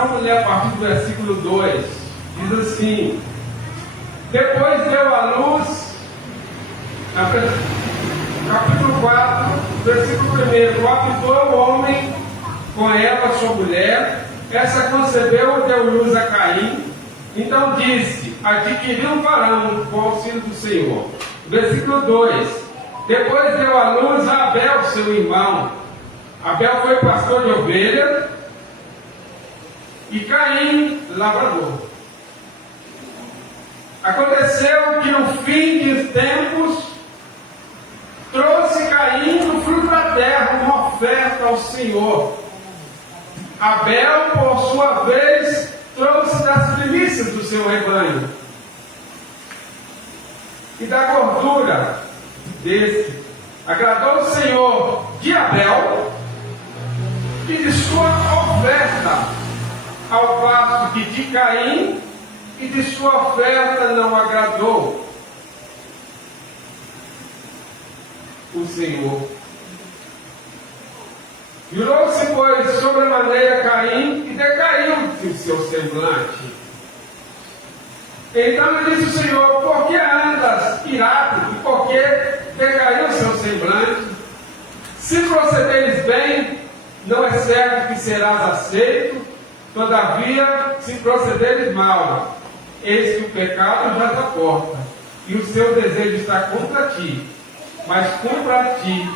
vamos ler a partir do versículo 2. Diz assim: depois deu à luz, capítulo 4, versículo 1. Habitou o homem com Eva, sua mulher. Essa concebeu e deu luz a Caim. Então disse: adquiri um varão com o auxílio do Senhor. Versículo 2: depois deu à luz a Abel, seu irmão. Abel foi pastor de ovelha e Caim, lavrador. Aconteceu que no fim dos tempos trouxe Caim do fruto da terra uma oferta ao Senhor. Abel, por sua vez, trouxe das primícias do seu rebanho e da gordura desse. Agradou o Senhor de Abel e de sua oferta, ao passo que de Caim e de sua oferta não agradou o Senhor. Jurou-se, pois, sobremaneira Caim e decaiu o seu semblante. Então lhe disse o Senhor: por que andas irado e por que decaiu o seu semblante? Se procederes bem, não é certo que serás aceito. Todavia, se procederes mal, eis que o pecado já está à porta, e o seu desejo está contra ti, mas contra ti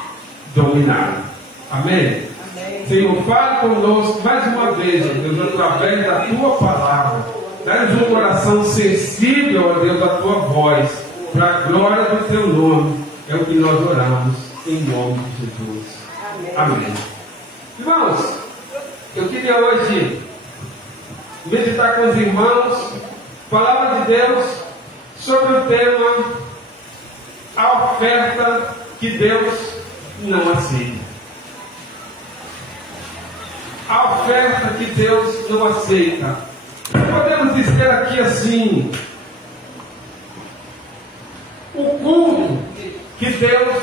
dominar. Amém? Amém. Senhor, fale conosco mais uma vez, Deus, através da tua palavra. Dá-nos um coração sensível, ó Deus, à tua voz, para a glória do teu nome. É o que nós oramos, em nome de Jesus. Amém. Amém. Irmãos, eu queria hoje meditar com os irmãos, palavra de Deus, sobre o tema: a oferta que Deus não aceita. A oferta que Deus não aceita. Podemos dizer aqui assim: o culto que Deus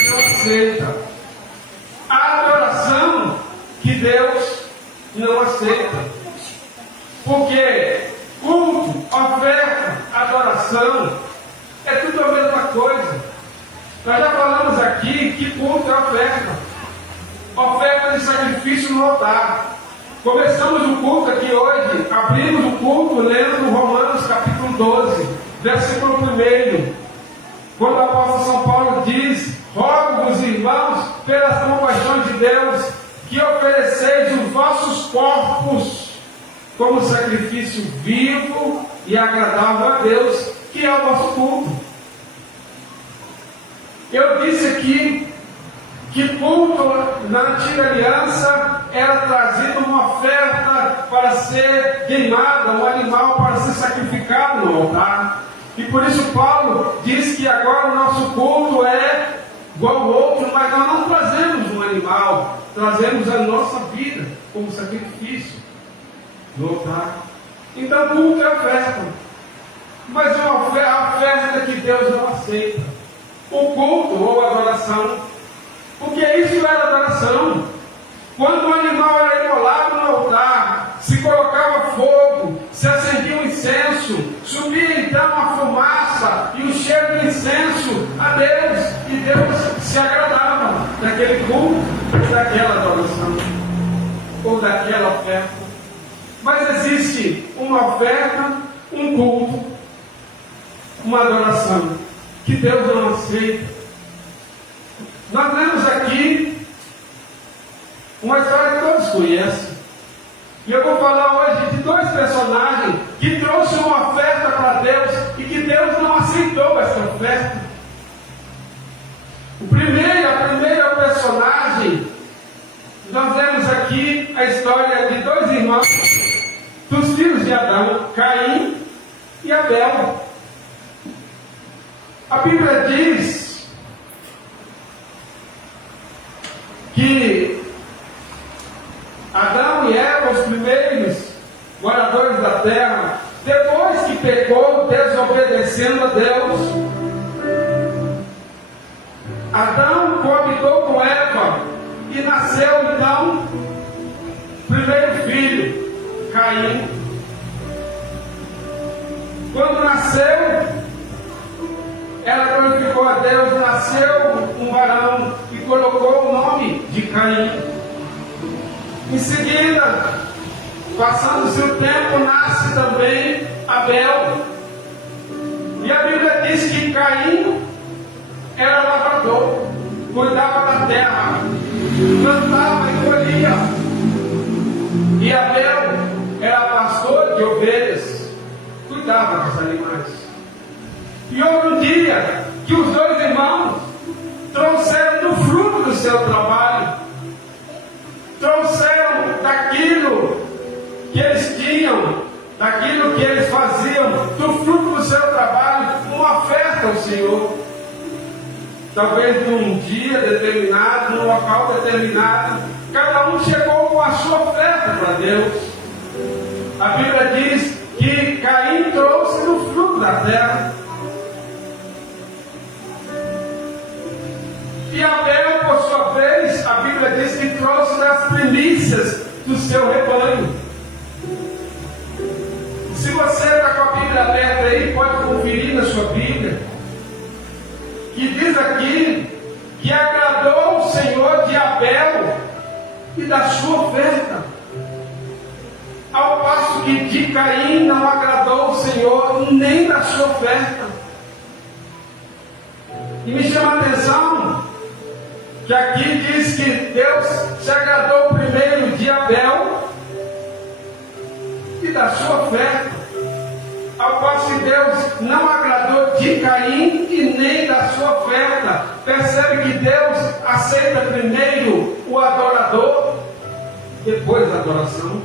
não aceita, a adoração que Deus não aceita. Porque culto, oferta, adoração é tudo a mesma coisa. Nós já falamos aqui que culto é oferta. Oferta de sacrifício no altar. Começamos o culto aqui hoje, abrimos o culto lendo Romanos capítulo 12, versículo 1. Quando o apóstolo São Paulo diz: rogo-vos, irmãos, pelas compaixões de Deus, que ofereceis os vossos corpos como sacrifício vivo e agradável a Deus, que é o vosso culto. Eu disse aqui que culto na antiga aliança era trazido uma oferta para ser queimada, um animal para ser sacrificado no altar. E por isso Paulo diz que agora o nosso culto é igual ao outro, mas nós não trazemos um animal, trazemos a nossa vida como sacrifício no altar. Então culto é oferta, mas é uma oferta que Deus não aceita. O culto ou adoração, porque isso era adoração. Quando o animal era imolado no altar, se colocava fogo, se acendia um incenso, subia então a fumaça e o cheiro do incenso a Deus, e Deus se agradava daquele culto, daquela adoração ou daquela oferta. Mas existe uma oferta, um culto, uma adoração que Deus não aceita. Nós lemos aqui uma história que todos conhecem. E eu vou falar hoje de dois personagens que trouxeram uma oferta para Deus e que Deus não aceitou essa oferta. A primeira personagem, nós lemos aqui a história de dois irmãos, dos filhos de Adão, Caim e Abel. A Bíblia diz que Adão e Eva, os primeiros moradores da terra, depois que pecou, desobedecendo a Deus, Adão coabitou com Eva e nasceu então o primeiro filho, Caim. Caim. Quando nasceu, ela glorificou a Deus, nasceu um varão e colocou o nome de Caim. Em seguida, passando-se o tempo, nasce também Abel. E a Bíblia diz que Caim era lavrador, cuidava da terra, plantava e colhia. E Abel era pastor de ovelhas, cuidava dos animais. E houve um dia que os dois irmãos trouxeram do fruto do seu trabalho, trouxeram daquilo que eles tinham, daquilo que eles faziam, do fruto do seu trabalho, uma oferta ao Senhor. Talvez num dia determinado, num local determinado, cada um chegou com a sua oferta para Deus. A Bíblia diz que Caim trouxe do fruto da terra. E Abel, por sua vez, a Bíblia diz que trouxe das primícias do seu rebanho. Se você está com a Bíblia aberta aí, pode conferir na sua Bíblia, que diz aqui que agradou o Senhor de Abel e da sua oferta, ao passo que de Caim não agradou o Senhor nem da sua oferta. E me chama a atenção que aqui diz que Deus se agradou primeiro de Abel e da sua oferta, ao passo que Deus não agradou de Caim e nem da sua oferta. Percebe que Deus aceita primeiro o adorador, depois a adoração.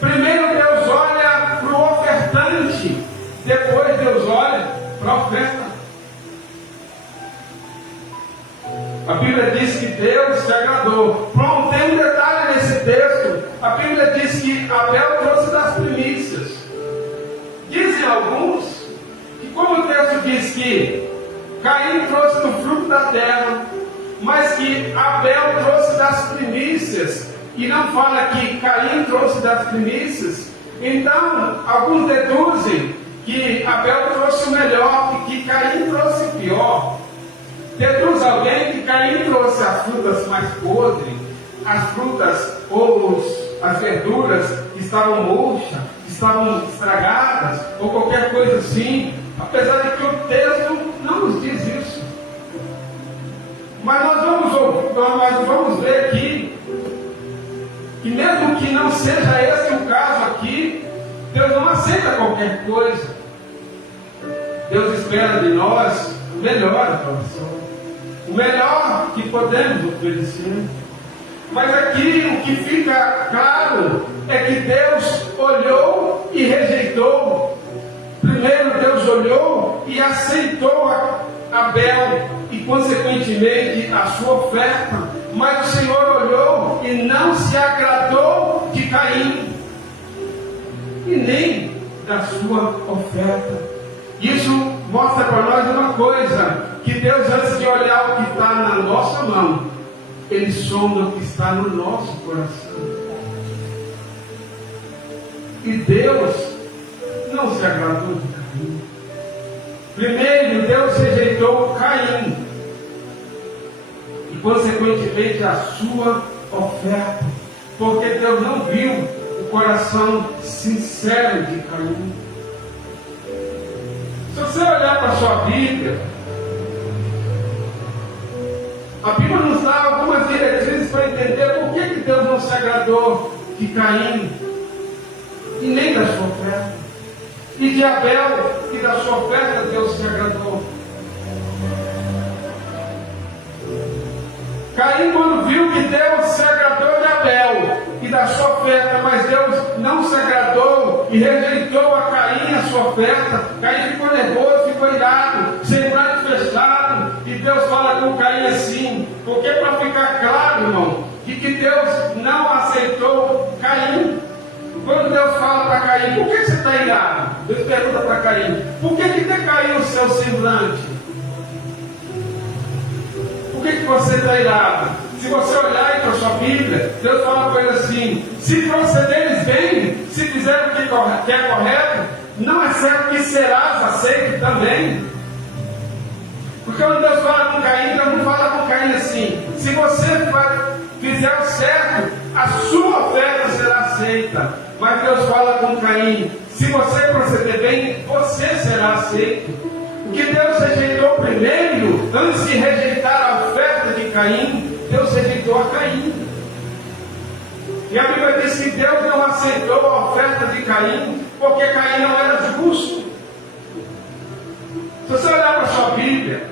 Primeiro Deus olha para o ofertante, depois Deus olha para a oferta. A Bíblia diz que Deus se agradou. Pronto, tem um detalhe nesse texto. A Bíblia diz que Abel trouxe das primícias. Dizem alguns que, como o texto diz que Caim trouxe do fruto da terra, mas que Abel trouxe das primícias, e não fala que Caim trouxe das primícias, então alguns deduzem que Abel trouxe o melhor e que Caim trouxe o pior. Deduz alguém que Caim trouxe as frutas mais podres, as frutas ou as verduras que estavam murchas, que estavam estragadas, ou qualquer coisa assim, apesar de que o texto não nos diz isso. Mas nós vamos ver aqui que mesmo que não seja esse o caso aqui, Deus não aceita qualquer coisa. Deus espera de nós o melhor, o melhor que podemos oferecer. Mas aqui o que fica claro é que Deus olhou e rejeitou. Primeiro Deus olhou e aceitou Abel e consequentemente a sua oferta. Mas o Senhor olhou e não se agradou de Caim e nem da sua oferta. Isso mostra para nós uma coisa, que Deus, antes de olhar o que está na nossa mão, Ele sonda o que está no nosso coração. E Deus não se agradou de Caim. Primeiro Deus rejeitou Caim e consequentemente a sua oferta, porque Deus não viu o coração sincero de Caim. Se você olhar para a sua Bíblia, a Bíblia nos dá algumas diretrizes para entender por que Deus não se agradou de Caim e nem da sua oferta. E de Abel e da sua oferta Deus se agradou. Caim, quando viu que Deus se agradou de Abel e da sua oferta, mas Deus não se agradou e rejeitou a Caim a sua oferta, Caim ficou nervoso, ficou irado, semblante fechado, e Deus fala com Caim assim, porque para ficar claro, irmão, de que Deus não aceitou Caim. Quando Deus fala para Caim, por que você está irado? Deus pergunta para Caim, por que decaiu o seu semblante? Por que você está irado? Se você olhar aí para a sua Bíblia, Deus fala com ele assim: se procederes bem, se fizer o que é correto, não é certo que serás aceito também. Porque quando Deus fala com Caim, Deus não fala com Caim assim: se você fizer o certo, a sua oferta será aceita. Mas Deus fala com Caim: se você proceder bem, você será aceito. O que Deus rejeitou primeiro, antes de rejeitar a oferta de Caim, Deus rejeitou a Caim. E a Bíblia diz que Deus não aceitou a oferta de Caim, porque Caim não era justo. Se você olhar para a sua Bíblia,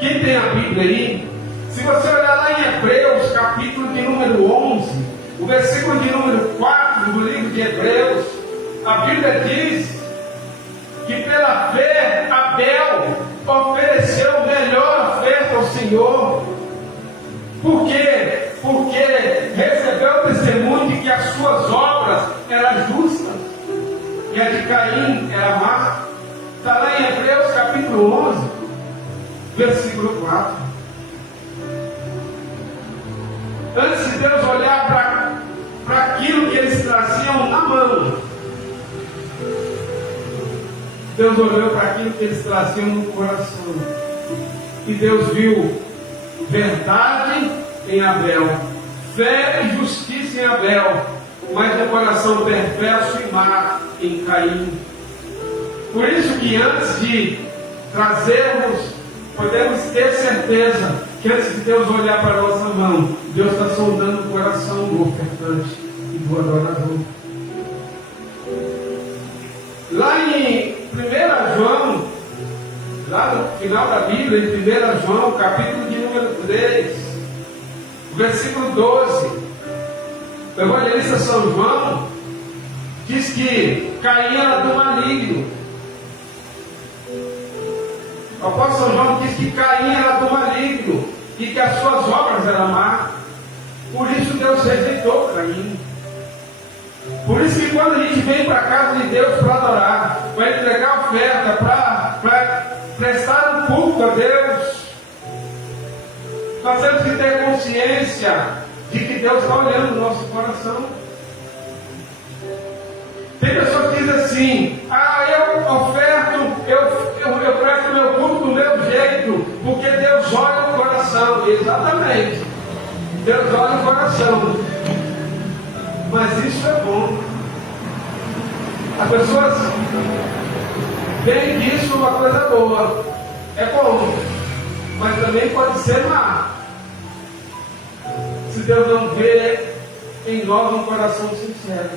quem tem a Bíblia aí, se você olhar lá em Hebreus, capítulo de número 11, o versículo de número 4 do livro de Hebreus, a Bíblia diz que pela fé Abel ofereceu melhor oferta ao Senhor. Por quê? Porque recebeu o testemunho de que as suas obras eram justas e a de Caim era má. Está lá em Hebreus capítulo 11, versículo 4. Antes de Deus olhar para aquilo que eles traziam na mão, Deus olhou para aquilo que eles traziam no coração. E Deus viu verdade em Abel, fé e justiça em Abel, mas um coração perverso e má em Caim. Por isso que antes de trazermos, podemos ter certeza que antes de Deus olhar para a nossa mão, Deus está sondando o coração do ofertante e do adorador. Lá em 1 João, lá no final da Bíblia, em 1 João, capítulo de número 3, versículo 12, o evangelista São João diz que Caim era do maligno. O apóstolo São João diz que Caim era do maligno e que as suas obras eram más. Por isso Deus rejeitou Caim. Por isso que quando a gente vem para a casa de Deus para adorar, para entregar oferta, para prestar um culto a Deus, nós temos que ter consciência de que Deus está olhando o nosso coração. Tem pessoas que dizem assim: eu oferto, eu presto meu culto do meu jeito, porque Deus olha o coração. Exatamente, Deus olha o coração. Mas isso é bom. As pessoas veem disso uma coisa boa. É bom, mas também pode ser má. Se Deus não vê em nós um coração sincero,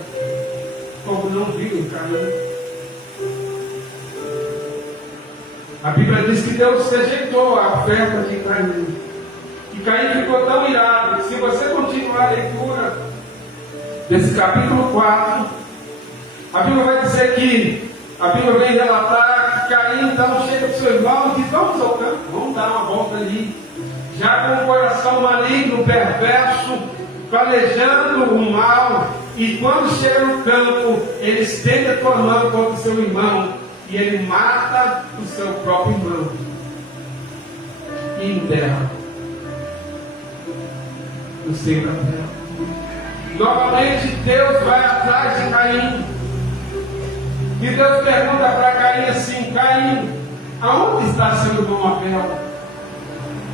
como não viu em Caim. A Bíblia diz que Deus rejeitou a oferta de Caim. E Caim ficou tão irado que, se você continuar a leitura desse capítulo 4, a Bíblia vai dizer que a Bíblia vem relatar que Caim então chega para o seu irmão e diz: vamos ao campo, vamos dar uma volta ali, já com o coração maligno, perverso, planejando o mal. E quando chega no campo, ele estende a tua mão contra o seu irmão e ele mata o seu próprio irmão e enterra no seio da terra. Novamente Deus vai atrás de Caim e Deus pergunta para Caim assim: Caim, aonde está seu irmão Abel?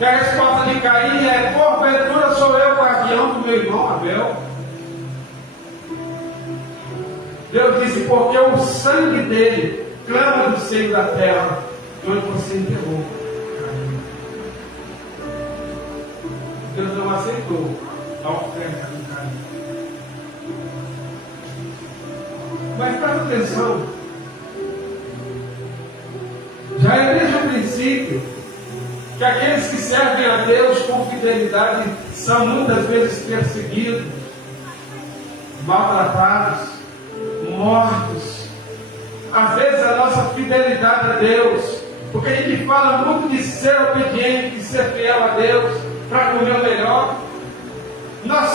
E a resposta de Caim é: porventura sou eu guardião do meu irmão Abel? Deus disse: porque o sangue dele clama do seio da terra, de onde você enterrou. Deus não aceitou a oferta de Caim. Mas presta atenção, já é desde o princípio que aqueles que servem a Deus com fidelidade são muitas vezes perseguidos, maltratados, mortos. Às vezes a nossa fidelidade a Deus, porque a gente fala muito de ser obediente, de ser fiel a Deus para comer o melhor. Nós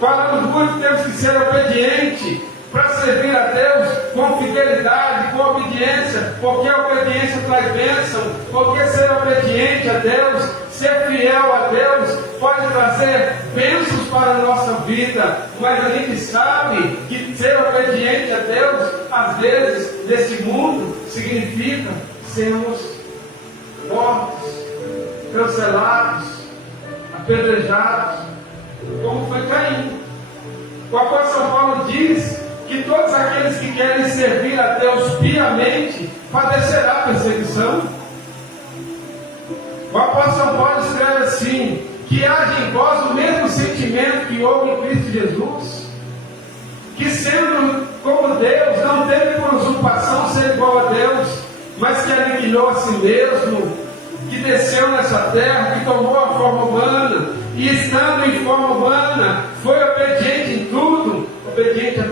falamos muito que temos que ser obedientes para servir a Deus com fidelidade, com obediência, porque a obediência traz bênção, porque ser obediente a Deus, ser fiel a Deus, pode pode trazer bênçãos para a nossa vida, mas a gente sabe que ser obediente a Deus, às vezes, nesse mundo, significa sermos mortos, cancelados, apedrejados, como foi Caim. O apóstolo São Paulo diz que todos aqueles que querem servir a Deus piamente padecerá perseguição. O apóstolo São Paulo escreve assim: que haja em vós o mesmo sentimento que houve em Cristo Jesus, que sendo como Deus, não teve por usurpação ser igual a Deus, mas que aniquilou a si mesmo, que desceu nessa terra, que tomou a forma humana, e estando em forma humana, foi obediente em tudo, obediente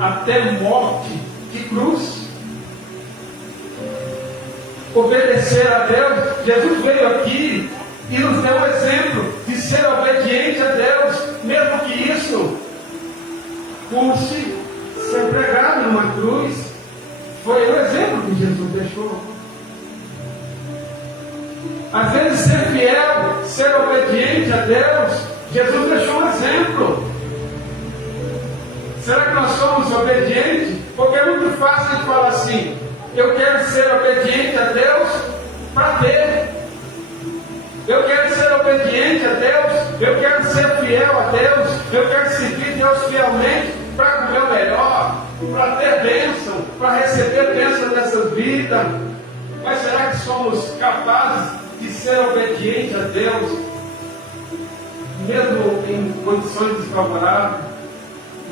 até morte de cruz. Obedecer a Deus. Jesus veio aqui e nos deu um exemplo de ser obediente a Deus, mesmo que isso fosse ser pregado numa cruz. Foi o exemplo que Jesus deixou. Às vezes ser fiel, ser obediente a Deus, Jesus deixou um exemplo. Será que nós somos obedientes? Porque é muito fácil a gente falar assim: eu quero ser obediente a Deus para ter. Eu quero ser obediente a Deus, eu quero ser fiel a Deus, eu quero servir Deus fielmente para comer o melhor, para ter bênção, para receber bênção nessa vida. Mas será que somos capazes de ser obediente a Deus, mesmo em condições desfavoráveis?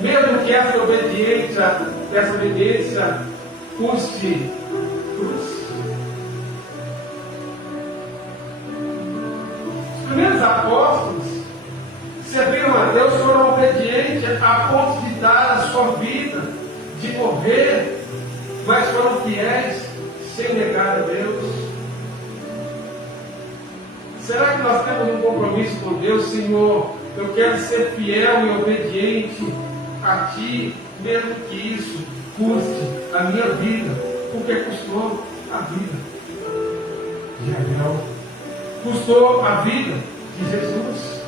Mesmo que essa obediência custe cruz. Os primeiros apóstolos serviram a Deus, foram obedientes a ponto de dar a sua vida, de morrer, mas foram fiéis sem negar a Deus. Será que nós temos um compromisso com Deus? Senhor, eu quero ser fiel e obediente a Ti, mesmo que isso custe a minha vida, porque custou a vida de Abel, custou a vida de Jesus,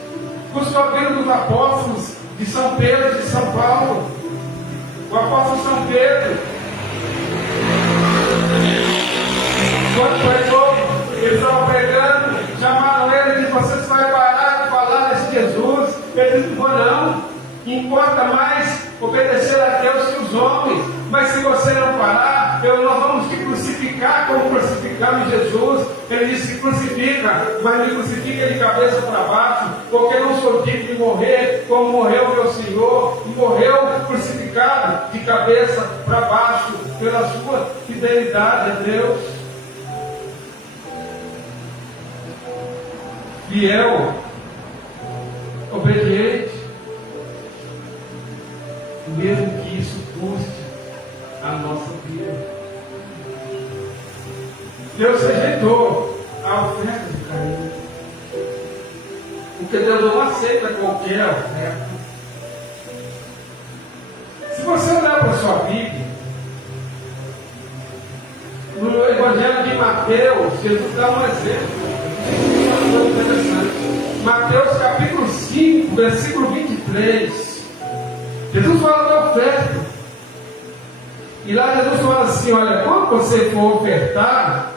custou a vida dos apóstolos, de São Pedro e de São Paulo. O apóstolo São Pedro, quando pregou, ele estava pregando, chamaram ele e disse: você vai parar de falar desse Jesus? Ele disse: não, importa mais obedecer a Deus que os homens, mas se você não parar, nós vamos te crucificar como crucificamos Jesus. Ele disse: crucifica, mas me crucifica de cabeça para baixo, porque não sou digno de morrer como morreu meu Senhor, e morreu crucificado de cabeça para baixo pela sua fidelidade a Deus. Fiel, obediente, mesmo que isso custe a nossa vida. Deus rejeitou a oferta de Caim, porque Deus não aceita qualquer oferta. Se você olhar para a sua Bíblia, no Evangelho de Mateus, Jesus dá um exemplo muito interessante. Mateus capítulo 5, versículo 23. Jesus fala da oferta. E lá Jesus fala assim: olha, quando você for ofertar,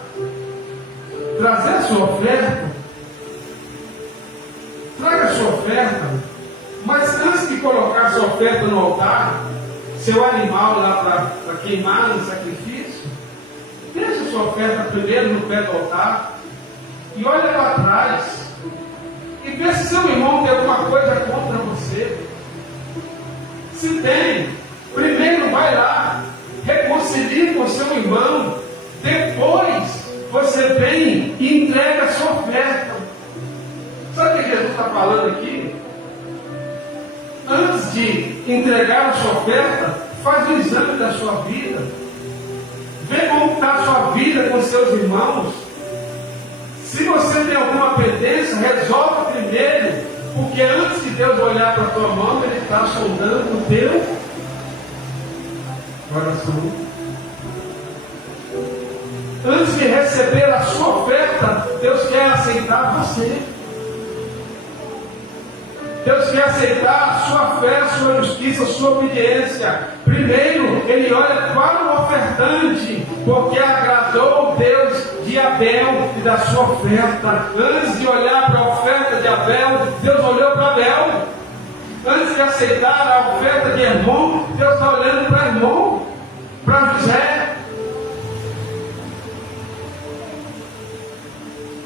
trazer a sua oferta, traga a sua oferta, mas antes de colocar a sua oferta no altar, seu animal lá para queimar no sacrifício, deixa a sua oferta primeiro no pé do altar e olha para trás e vê se seu irmão tem alguma coisa contra você. Se tem, primeiro vai lá, reconcilie com seu irmão, depois você vem e entrega a sua oferta. Sabe o que Jesus está falando aqui? Antes de entregar a sua oferta, faz um exame da sua vida, vê como está a sua vida com seus irmãos. Se você tem alguma pendência, resolve primeiro, porque antes de Deus olhar para a tua mão, Ele está sondando o teu coração. Antes de receber a sua oferta, Deus quer aceitar você. Deus quer aceitar a sua fé, a sua justiça, a sua obediência. Primeiro, Ele olha para o ofertante, porque agradou Deus de Abel e da sua oferta. Antes de olhar para a oferta de Abel, Deus olhou para Abel. Antes de aceitar a oferta de Hermon, Deus está olhando para Hermon, para José.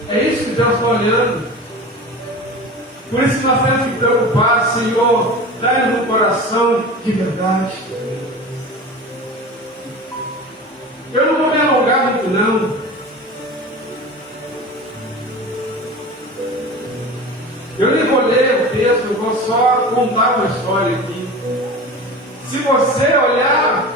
É isso que Deus está olhando. Por isso que nós temos que preocupar, Senhor, dá-nos um coração de verdade. Eu não vou me alongar muito não. Eu nem vou ler o texto, eu vou só contar uma história aqui. Se você olhar,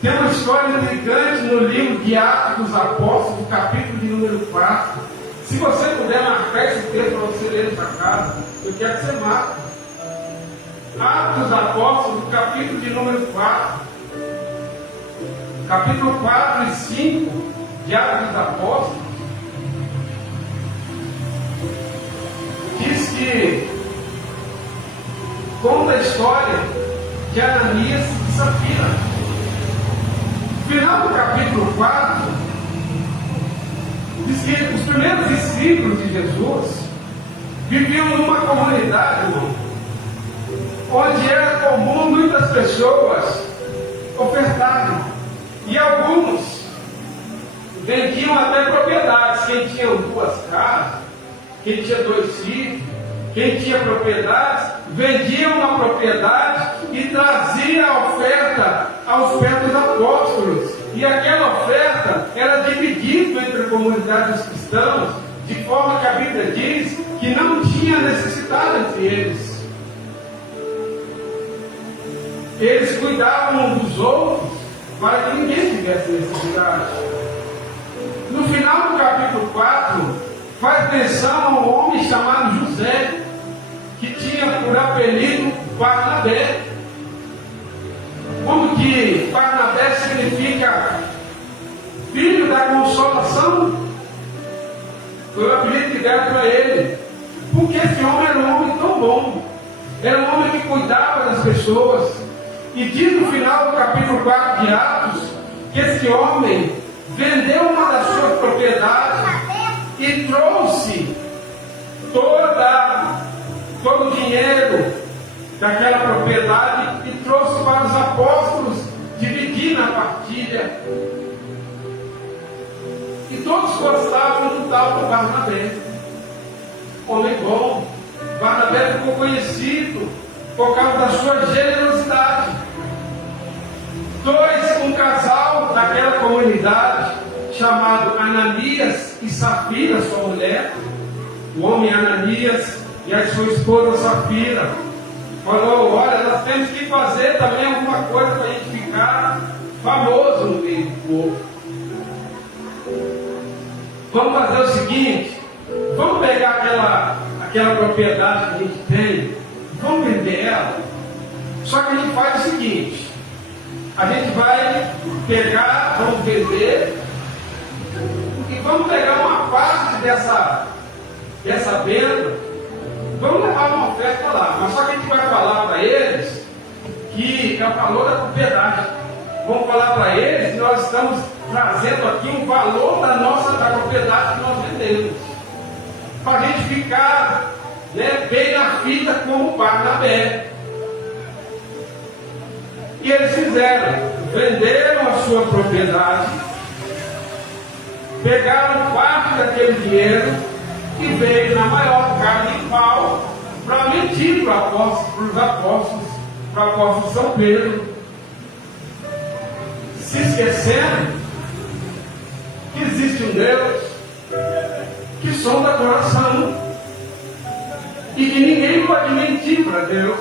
tem uma história intrigante no livro de Atos dos Apóstolos, capítulo de número 4. Se você puder marcar esse texto para você ler na sua casa, eu quero que você marque. Atos dos Apóstolos, capítulo de número 4. Capítulo 4 e 5 de Atos dos Apóstolos. Diz que conta a história de Ananias e Safira. No final do capítulo 4, diz que os primeiros discípulos de Jesus viviam numa comunidade, irmão, onde era comum muitas pessoas ofertarem. E alguns vendiam até propriedades. Quem tinha 2 casas, quem tinha 2 filhos, quem tinha propriedades, vendia uma propriedade e trazia a oferta aos pés dos apóstolos. E aquela oferta era dividida entre a comunidade dos cristãos, de forma que a Bíblia diz que não tinha necessidade entre eles. Eles cuidavam uns dos outros para que ninguém tivesse necessidade. No final do capítulo 4, faz menção a um homem chamado José, que tinha por apelido Barnabé. Como que Barnabé significa filho da consolação? Foi o apelido que deram para ele. Porque esse homem era um homem tão bom. Era um homem que cuidava das pessoas. E diz no final do capítulo 4 de Atos, que esse homem vendeu uma das suas propriedades e trouxe todo o dinheiro daquela propriedade e trouxe para os apóstolos dividir na partilha. E todos gostavam do tal do Barnabé. Homem bom. Barnabé ficou conhecido por causa da sua generosidade. Um casal daquela comunidade, chamado Ananias e Safira, sua mulher, o homem Ananias e a sua esposa Safira, falou: olha, nós temos que fazer também alguma coisa para a gente ficar famoso no meio do povo. Vamos fazer o seguinte, vamos pegar aquela propriedade que a gente tem, vamos vender ela. Só que a gente faz o seguinte: a gente vai pegar, vamos vender, e vamos pegar uma parte dessa venda, vamos levar uma oferta lá. Mas só que a gente vai falar para eles que é o valor da propriedade. Vamos falar para eles que nós estamos trazendo aqui o valor da propriedade que nós vendemos. Para a gente ficar, bem na fita como o Barnabé. E eles fizeram, venderam a sua propriedade, pegaram parte daquele dinheiro e veio na maior cara de pau para mentir para os apóstolos, para o apóstolo São Pedro, se esquecendo que existe um Deus que sonda o coração e que ninguém pode mentir para Deus.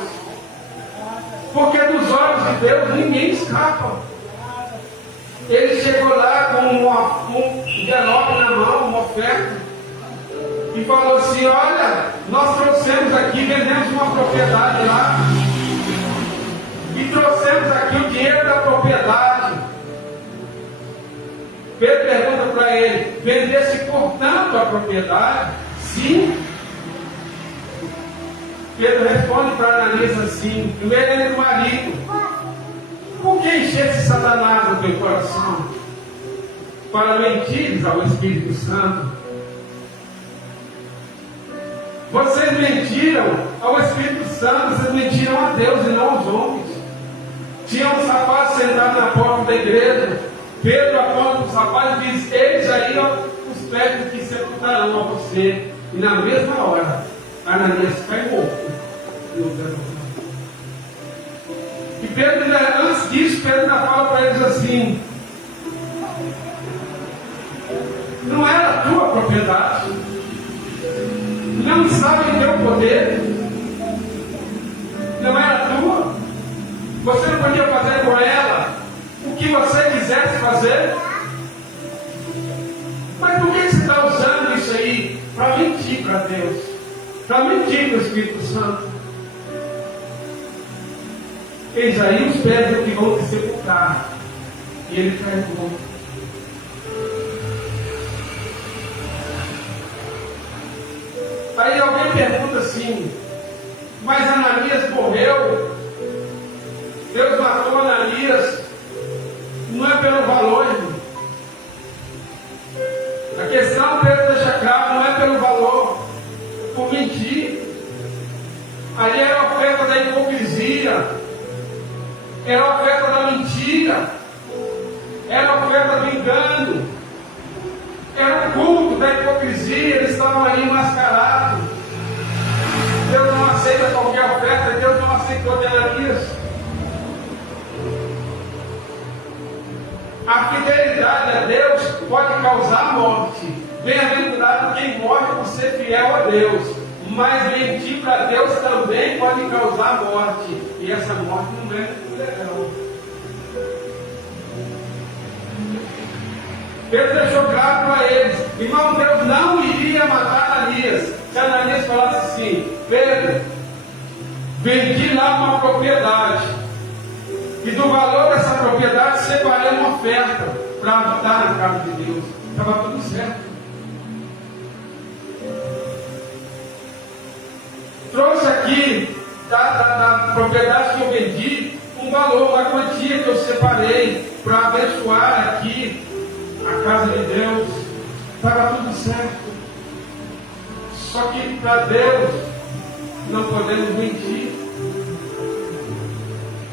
Porque dos olhos de Deus ninguém escapa. Ele chegou lá com um envelope na mão, uma oferta, e falou assim: olha, nós trouxemos aqui, vendemos uma propriedade lá, e trouxemos aqui o dinheiro da propriedade. Pedro pergunta para ele: vendesse portanto a propriedade? Sim. Pedro responde para Ananias assim, primeiro ele do marido: por que enchesse Satanás no teu coração para mentires ao Espírito Santo? Vocês mentiram ao Espírito Santo, vocês mentiram a Deus e não aos homens. Tinha um rapaz sentado na porta da igreja. Pedro aponta os rapazes e diz: eis aí os pés que sepultarão a você. E na mesma hora, Ananias cai morto. E Pedro, antes disso, Pedro ainda fala para eles assim: não era a tua propriedade, não estava em teu poder, não era tua, você não podia fazer com ela o que você quisesse fazer. Mas por que você está usando isso aí para mentir para Deus, para mentir para o Espírito Santo? Eis aí os pés que vão te sepultar. E ele cai morto. Aí alguém pergunta assim: mas Ananias morreu? Deus matou Ananias? Não é pelo valor, irmão. A questão, Pedro deixa claro, não é pelo valor, por mentir. Ali era a oferta da hipocrisia, era a oferta da mentira, era a oferta do engano, era o culto da hipocrisia. Eles estavam ali mascarados. Deus não aceita qualquer oferta, Deus não aceitou de Ananias. A fidelidade a Deus pode causar morte. Bem-aventurado quem morre por ser fiel a Deus. Mas mentir para Deus também pode causar morte. E essa morte não é muito legal. Pedro deixou claro para eles: irmão, Deus não iria matar Ananias. Se Ananias falasse assim: Pedro, vendi lá uma propriedade, e do valor dessa propriedade separei uma oferta para habitar na casa de Deus. Estava tudo certo. Trouxe aqui da propriedade que eu vendi um valor, uma quantia que eu separei para abençoar aqui a casa de Deus. Estava tudo certo. Só que para Deus não podemos mentir.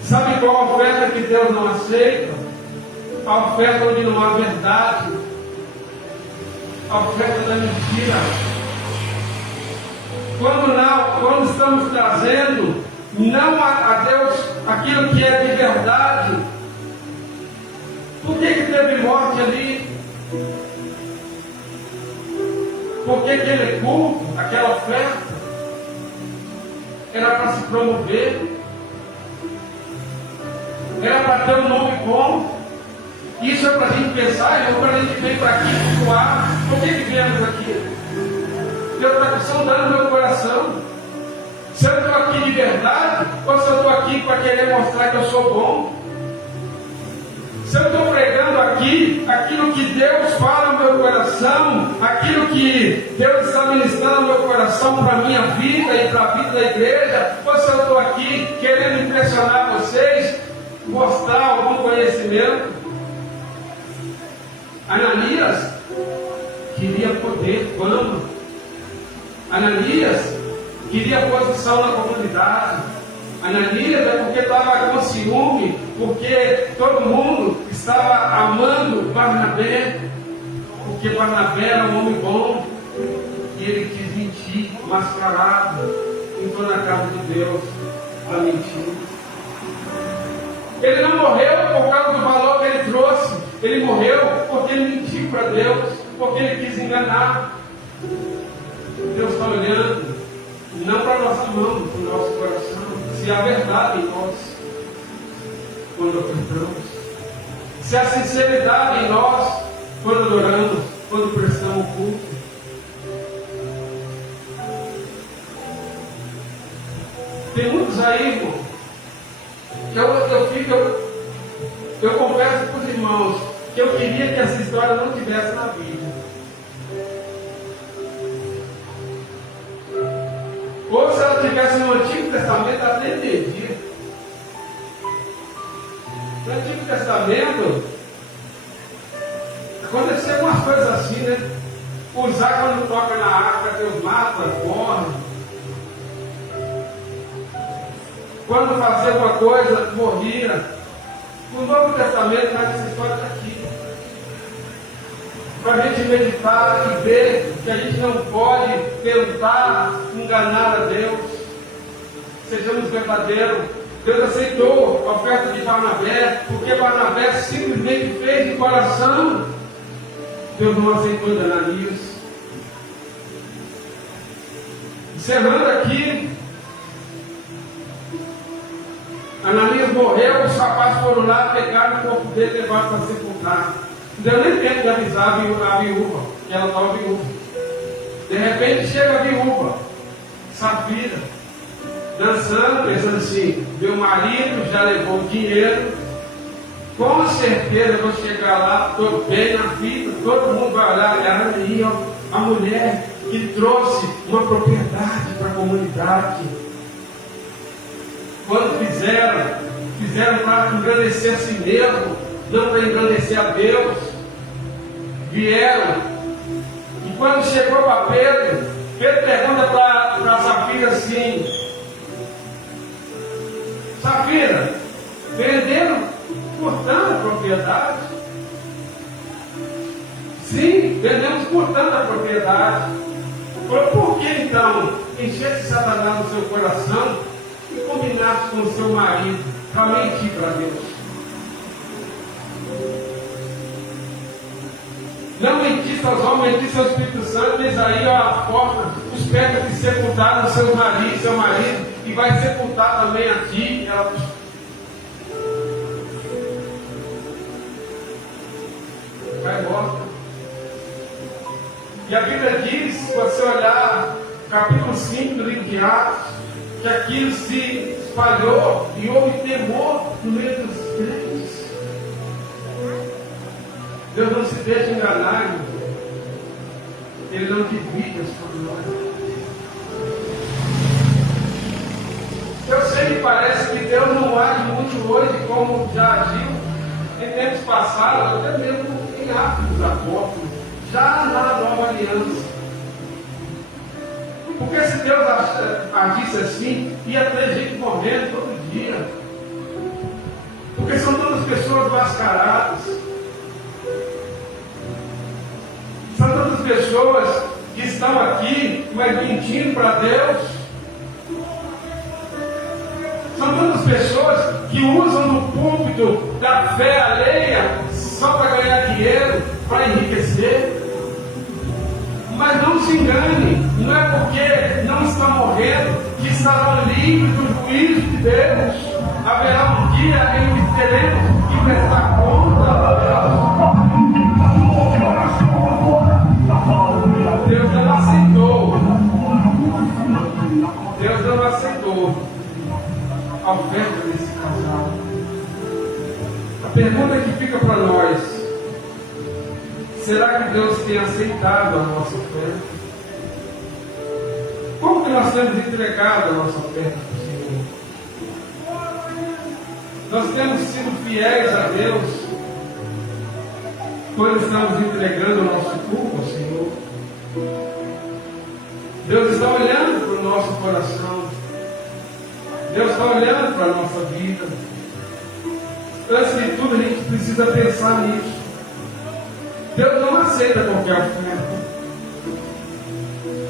Sabe qual a oferta que Deus não aceita? A oferta onde não há verdade, a oferta da mentira. Quando estamos trazendo não a Deus aquilo que é de verdade. Por que teve morte ali? Porque aquele culto, aquela oferta, era para se promover, era para ter um nome bom. Isso é para a gente pensar, ou para a gente vir para aqui cultuar. Por que viemos aqui? Deus está sondando meu coração. Se eu estou aqui de verdade, ou se eu estou aqui para querer mostrar que eu sou bom? Se eu estou pregando aqui aquilo que Deus fala no meu coração, aquilo que Deus está ministrando no meu coração para a minha vida e para a vida da igreja, ou se eu estou aqui querendo impressionar vocês, mostrar algum conhecimento? Ananias queria poder, fama. Ananias queria posição na comunidade. Ananias é porque estava com ciúme, porque todo mundo estava amando Barnabé, porque Barnabé era um homem bom, e ele quis mentir, mascarado, entrou na casa de Deus para mentir. Ele não morreu por causa do valor que ele trouxe, ele morreu porque ele mentiu para Deus, porque ele quis enganar. Deus está olhando, não para a nossa mão, para o nosso coração, se há verdade em nós, quando ofertamos, se há sinceridade em nós, quando adoramos, quando prestamos culto. Tem muitos aí, irmão, eu confesso para os irmãos que eu queria que essa história não tivesse na Bíblia. Ou se ela estivesse no Antigo Testamento, ela nem entendia. No Antigo Testamento, aconteceu algumas coisas assim, né? Usar quando toca na arca, Deus mata, morre. Quando fazia alguma coisa, morria. No Novo Testamento, mas essa história está aqui. Para a gente meditar e ver que a gente não pode tentar enganar a Deus. Sejamos verdadeiros. Deus aceitou a oferta de Barnabé, porque Barnabé simplesmente fez de coração. Deus não aceitou de Ananias. Encerrando aqui, Ananias morreu, os rapazes foram lá, pegaram o corpo dele e levaram para sepultar. Não deu nem tempo de avisar a viúva, que ela estava viúva. De repente chega a viúva, Safira, dançando, pensando assim: meu marido já levou dinheiro, com certeza eu vou chegar lá, estou bem na vida, todo mundo vai olhar, olhar aí, ó, a mulher que trouxe uma propriedade para a comunidade. Quando fizeram para engrandecer a si mesmo, não para engrandecer a Deus. Vieram, e quando chegou para Pedro pergunta para Safira assim: Safira, venderam por tanta propriedade? Sim, vendemos por tanta propriedade. Por que então enchesse Satanás no seu coração e combinasse com o seu marido para mentir para Deus? Não mentisse aos homens, mentisse ao Espírito Santo, diz aí ó, a porta, os pecas que sepultaram seu marido, e vai sepultar também a ti. Ela vai morta. E a Bíblia diz, se você olhar capítulo 5 do livro de Atos, que aquilo se espalhou e houve temor no meio dos crentes. Deus não se deixa enganar, irmão. Ele não divide as famílias. Eu sei que parece que Deus não age muito hoje como já agiu em tempos passados, até mesmo em Atos dos Apóstolos, já na nova aliança. Porque se Deus agisse assim, ia ter gente morrendo todo dia. Porque são todas pessoas mascaradas. São todas pessoas que estão aqui, mas mentindo para Deus. São todas pessoas que usam no púlpito da fé alheia só para ganhar dinheiro, para enriquecer. Mas não se engane, não é porque não estão morrendo que estarão livres do juízo de Deus. Haverá um dia em que teremos que prestar conta. Deus não aceitou. Deus não aceitou a oferta desse casal. A pergunta que fica para nós: será que Deus tem aceitado a nossa oferta? Como que nós temos entregado a nossa oferta para o Senhor? Nós temos sido fiéis a Deus quando estamos entregando o nosso culto ao Senhor? Deus está olhando para o nosso coração. Deus está olhando para a nossa vida. Antes de tudo, a gente precisa pensar nisso. Deus não aceita qualquer oferta.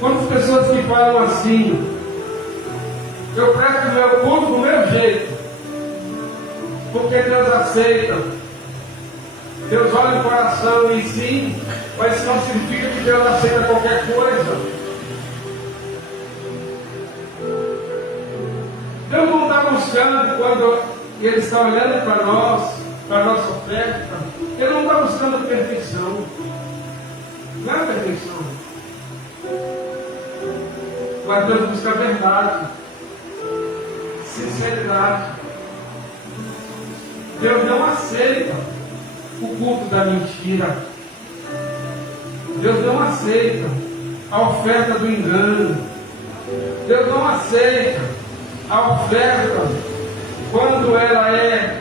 Quantas pessoas que falam assim: eu presto meu culto do meu jeito, porque Deus aceita. Deus olha no coração e sim, mas isso não significa que Deus aceita qualquer coisa. Deus não está buscando, quando Ele está olhando para nós, para a nossa oferta, Ele não está buscando a perfeição. Não é a perfeição. Mas Deus busca a verdade, sinceridade. Deus não aceita o culto da mentira. Deus não aceita a oferta do engano. Deus não aceita a oferta quando ela é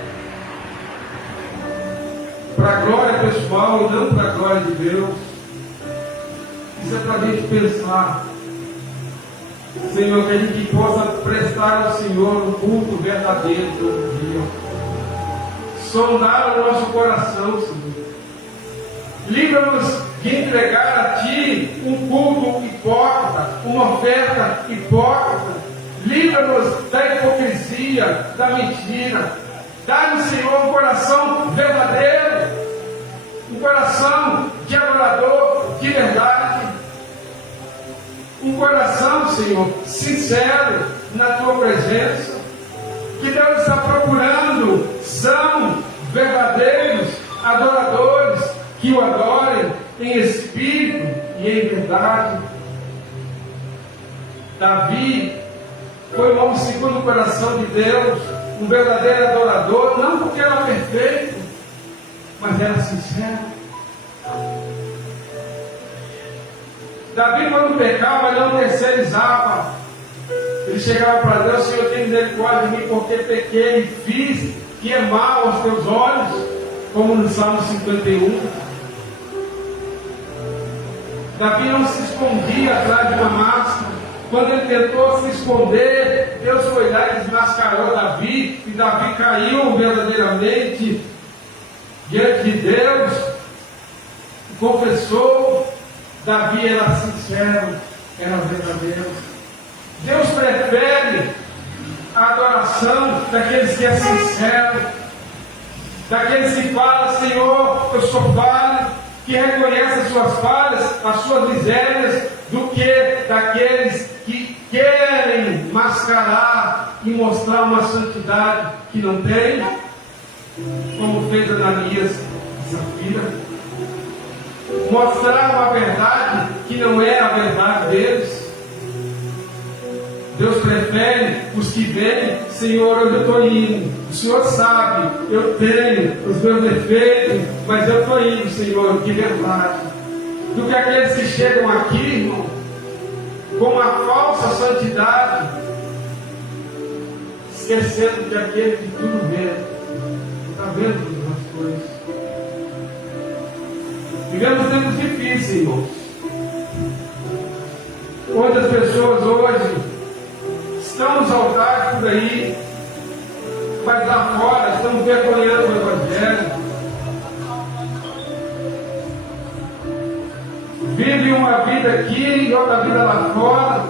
para a glória pessoal e não para a glória de Deus. Isso é para a gente pensar, Senhor, que a gente possa prestar ao Senhor um culto verdadeiro todo dia. Sondar o nosso coração, Senhor. Livra-nos de entregar a Ti um culto hipócrita, uma oferta hipócrita. Livra-nos da hipocrisia, da mentira. Dá-nos, Senhor, um coração verdadeiro, um coração de adorador, de verdade. Um coração, Senhor, sincero na Tua presença. Que Deus está procurando são verdadeiros adoradores que o adorem em espírito e em verdade. Davi foi um homem segundo o coração de Deus, um verdadeiro adorador, não porque era perfeito, mas era sincero. Davi, quando pecava, ele não terceirizava. Ele chegava para Deus: Senhor, tem misericórdia de mim, porque pequei e fiz que é mal aos teus olhos, como no Salmo 51. Davi não se escondia atrás de uma máscara. Quando ele tentou se esconder, Deus foi lá e desmascarou Davi, e Davi caiu verdadeiramente diante de Deus, confessou. Davi era sincero, era verdadeiro. Deus prefere a adoração daqueles que é sincero, daqueles que falam: Senhor, eu sou falho, que reconhece as suas falhas, as suas misérias, do que daqueles que querem mascarar e mostrar uma santidade que não tem, como fez Ananias e Safira. Mostrar uma verdade que não é a verdade deles. Deus prefere os que vêm: Senhor, onde eu estou indo? O Senhor sabe, eu tenho os meus defeitos, mas eu estou indo, Senhor, de verdade. Do que aqueles que chegam aqui, irmão, com uma falsa santidade, esquecendo que aquele que tudo vê, está vendo todas as coisas. Vivemos tempos difíceis, irmãos, onde as pessoas hoje estão nos altares por aí, mas lá fora estão vergonhando o Evangelho. Vive uma vida aqui e outra vida lá fora.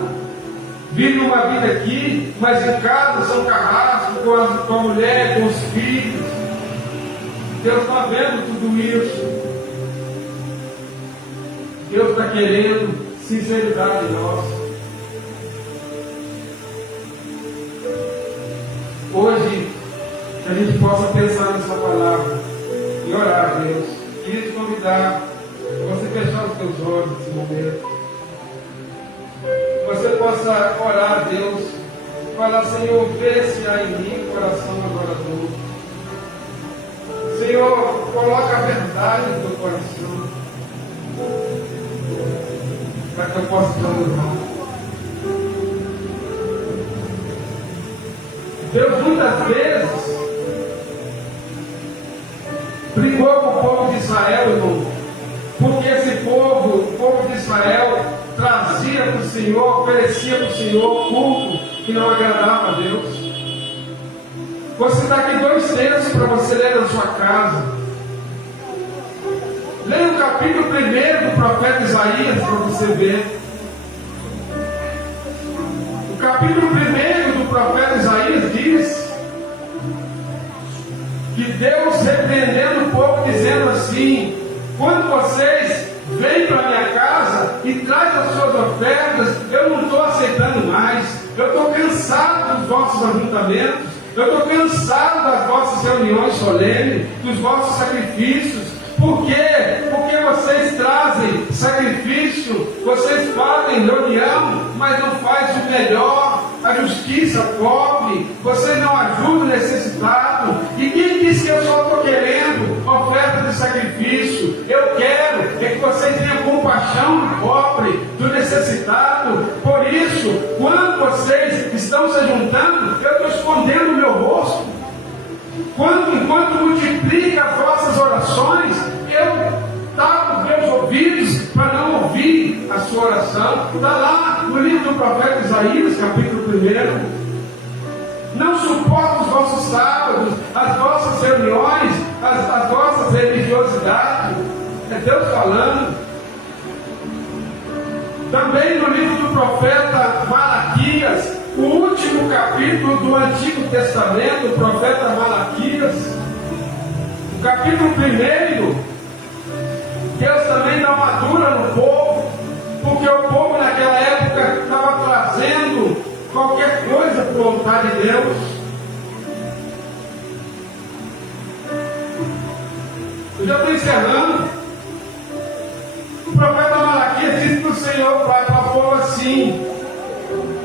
Vive uma vida aqui, mas em casa são carrascos com a mulher, com os filhos. Deus está vendo tudo isso. Deus está querendo sinceridade nossa. Hoje, que a gente possa pensar nessa palavra e orar a Deus. Queria te convidar a você fechar os teus olhos nesse momento. Que você possa orar a Deus, falar: Senhor, vê se há em mim coração adorador. Senhor, coloca a verdade no teu coração, para que eu possa te adorar. Deus muitas vezes brigou com o povo de Israel, irmão, porque esse povo, o povo de Israel, trazia para o Senhor, oferecia para o Senhor culto que não agradava a Deus. Vou citar aqui 2 textos para você ler na sua casa. Leia o capítulo 1 do profeta Isaías para você ver. O capítulo 1 do profeta Isaías diz que Deus repreendendo o povo, dizendo assim: quando vocês vêm para a minha casa e trazem as suas ofertas, eu não estou aceitando mais. Eu estou cansado dos vossos ajuntamentos, eu estou cansado das vossas reuniões solenes, dos vossos sacrifícios. Por quê? Porque vocês trazem sacrifício, vocês fazem reunião, mas não fazem o melhor, a justiça pobre, vocês não ajudam o necessitado. E quem disse que eu só estou querendo oferta de sacrifício? Eu quero é que vocês tenham compaixão do pobre, do necessitado. Por isso, quando escondendo o meu rosto? Enquanto multiplica as vossas orações, eu tapo os meus ouvidos para não ouvir a sua oração. Está lá no livro do profeta Isaías, capítulo 1. Não suporto os vossos sábados, as vossas reuniões, as vossas religiosidades. É Deus falando. Também no livro do profeta Malaquias, o último capítulo do Antigo Testamento, o profeta Malaquias, o capítulo 1, Deus também dá uma dura no povo, porque o povo naquela época estava trazendo qualquer coisa para o altar de Deus. Eu já estou encerrando. O profeta Malaquias disse para o Senhor, para o povo assim: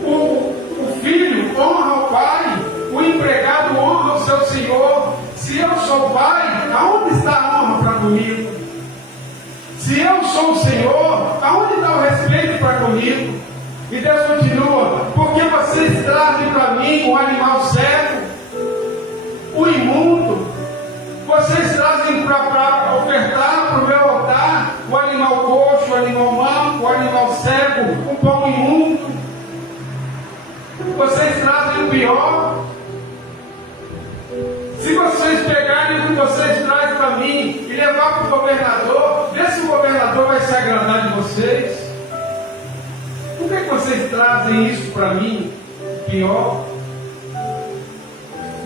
o filho honra o pai, o empregado honra o seu senhor. Se eu sou pai, aonde está a honra para comigo? Se eu sou o Senhor, aonde está o respeito para comigo? E Deus continua: porque vocês trazem para mim o animal cego, o imundo, vocês trazem para ofertar para o meu altar o animal coxo, o animal manco, o animal cego, o pão imundo. Vocês trazem o pior. Se vocês pegarem o que vocês trazem para mim e levar para o governador, vê se o governador vai se agradar de vocês. Por que vocês trazem isso para mim? Pior.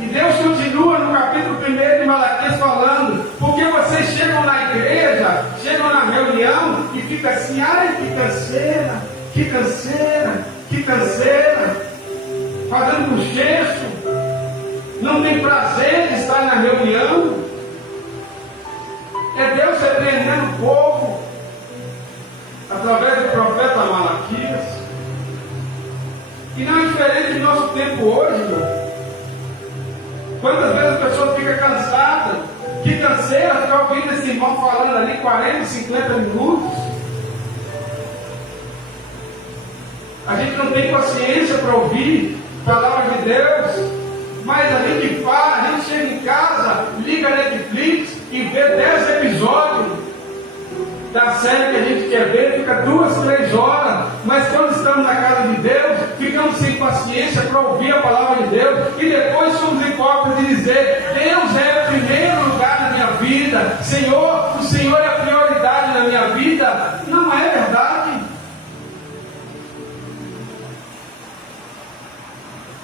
E Deus continua no capítulo 1 de Malaquias falando: porque vocês chegam na igreja, chegam na reunião e ficam assim: ai, que canseira, que canseira, que canseira, fazendo bochecho, não tem prazer de estar na reunião. É Deus repreendendo o povo através do profeta Malaquias. E não é diferente do nosso tempo hoje, meu. Quantas vezes a pessoa fica cansada? Que canseira ficar ouvindo esse irmão falando ali 40, 50 minutos. A gente não tem paciência para ouvir a palavra de Deus. Mas a gente fala, a gente chega em casa, liga a Netflix e vê 10 episódios da série que a gente quer ver, fica 2, 3 horas, mas quando estamos na casa de Deus, ficamos sem paciência para ouvir a palavra de Deus, e depois somos hipócritas de dizer: Deus é o primeiro lugar na minha vida, Senhor, o Senhor é a prioridade na minha vida. Não é verdade.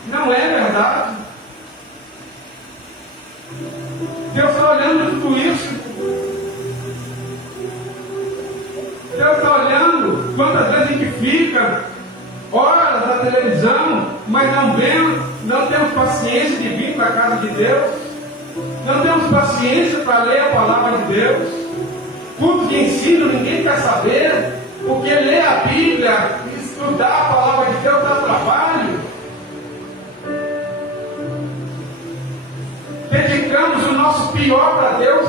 Não é verdade. Deus está olhando tudo isso. Deus está olhando quantas vezes a gente fica horas na televisão, mas não temos paciência de vir para a casa de Deus, não temos paciência para ler a palavra de Deus. Culto de ensino ninguém quer saber, porque ler a Bíblia, estudar a palavra de Deus dá trabalho. Dedicamos o nosso pior para Deus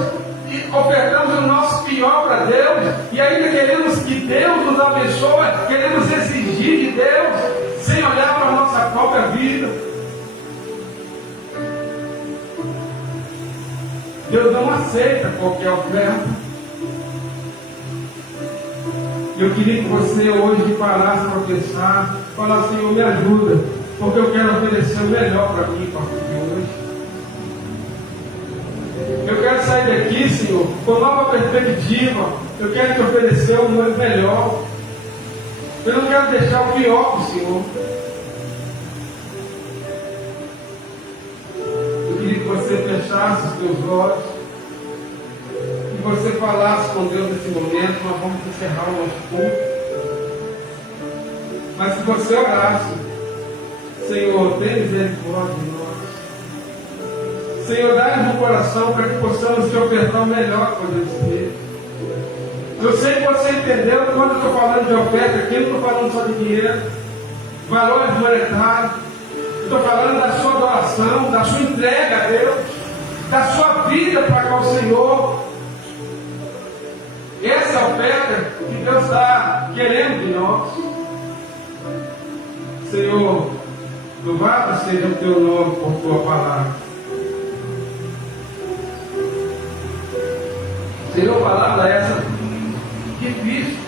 e ofertamos o nosso pior para Deus, e ainda queremos que Deus nos abençoe, queremos exigir de Deus sem olhar para a nossa própria vida. Deus não aceita qualquer oferta. Eu queria que você hoje parasse para pensar, falar: Senhor, me ajuda, porque eu quero oferecer o melhor para mim a partir de hoje. Eu quero sair daqui, Senhor, com nova perspectiva. Eu quero te oferecer o meu melhor. Eu não quero deixar o pior para o Senhor. Eu queria que você fechasse os teus olhos e você falasse com Deus nesse momento. Nós vamos encerrar o nosso culto. Mas se você orasse: Senhor, tem misericórdia de nós. Senhor, dá-nos um coração para que possamos te ofertar o melhor que podemos ter. Eu sei que você entendeu quando eu estou falando de oferta aqui, eu não estou falando só de dinheiro, valores monetários. Eu estou falando da sua adoração, da sua entrega a Deus, da sua vida para com o Senhor. Essa é a oferta que Deus está querendo de nós. Senhor, Louvado seja o teu nome por tua palavra. Senhor, palavra essa difícil,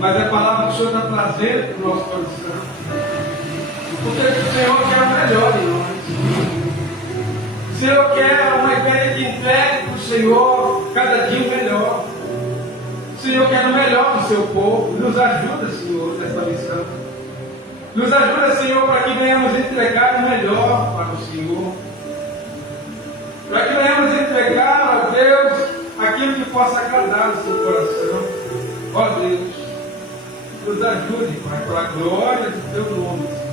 mas é a palavra que o Senhor está trazendo para o nosso coração. Porque o Senhor quer o melhor em nós. O Senhor quer uma igreja que entregue para o Senhor cada dia o melhor. O Senhor quer o melhor do seu povo. Nos ajuda, Senhor, nessa missão. Nos ajuda, Senhor, para que venhamos entregar o melhor para o Senhor. Para que venhamos entregar a Deus aquilo que possa agradar o seu coração. Ó Deus, nos ajude, Pai, para a glória do teu nome.